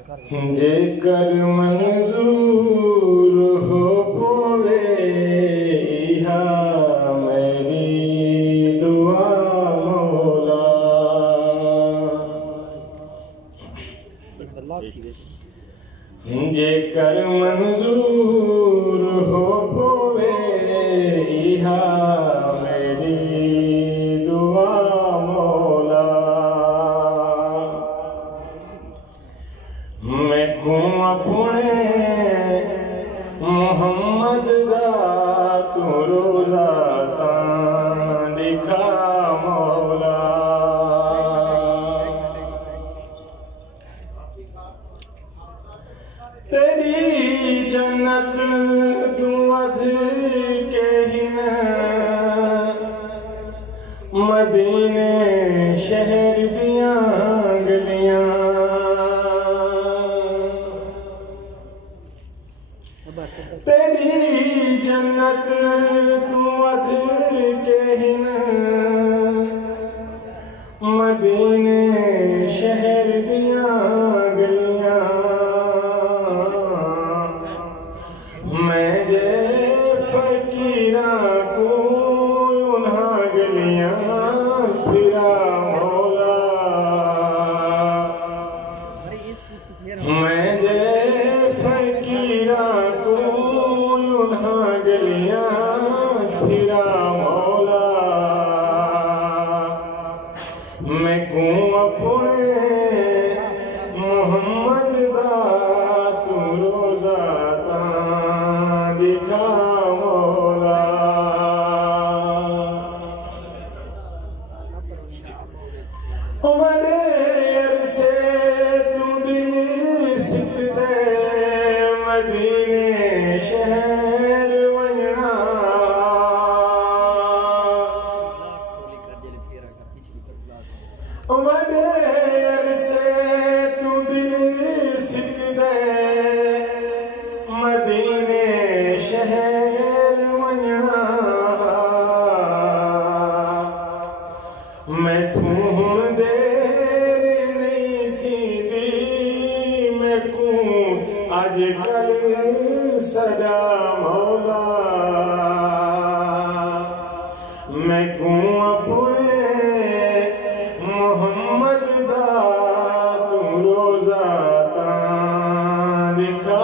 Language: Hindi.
जेकर मंजूर हो पोवे इहा मेरी दुआ मौला। जेकर मंजूर हो पोवे इहा मेरी दुआ मौला। मैं को अपने मोहम्मद दा तू रोज़ा तां लिखा मौला। तेरी जन्नत तू अध के हिन मदीने शहर दियां गलियां। तेरी जन्नत तू अध के हिन मदीने शहर दियां गलियां। मैं जे फकीरा को उन्हां गलियां फिरा मौला। मैं जे फकीरा को उन्हां गलियां फिरा मौला। मैं को अपने मोहम्मद दा तू रोज़ा तां दिखा मौला। बड़े अरसे तू दिल सिकदे मदीने शहर वजना। बड़े अरसे तू दिल सिकदे मदीने शहर वजना। मैं तू देर नहीं थी दी मैं को अजकल सदा मौला। मैं को अपने मोहम्मद दा तू रोज़ा तां लिखा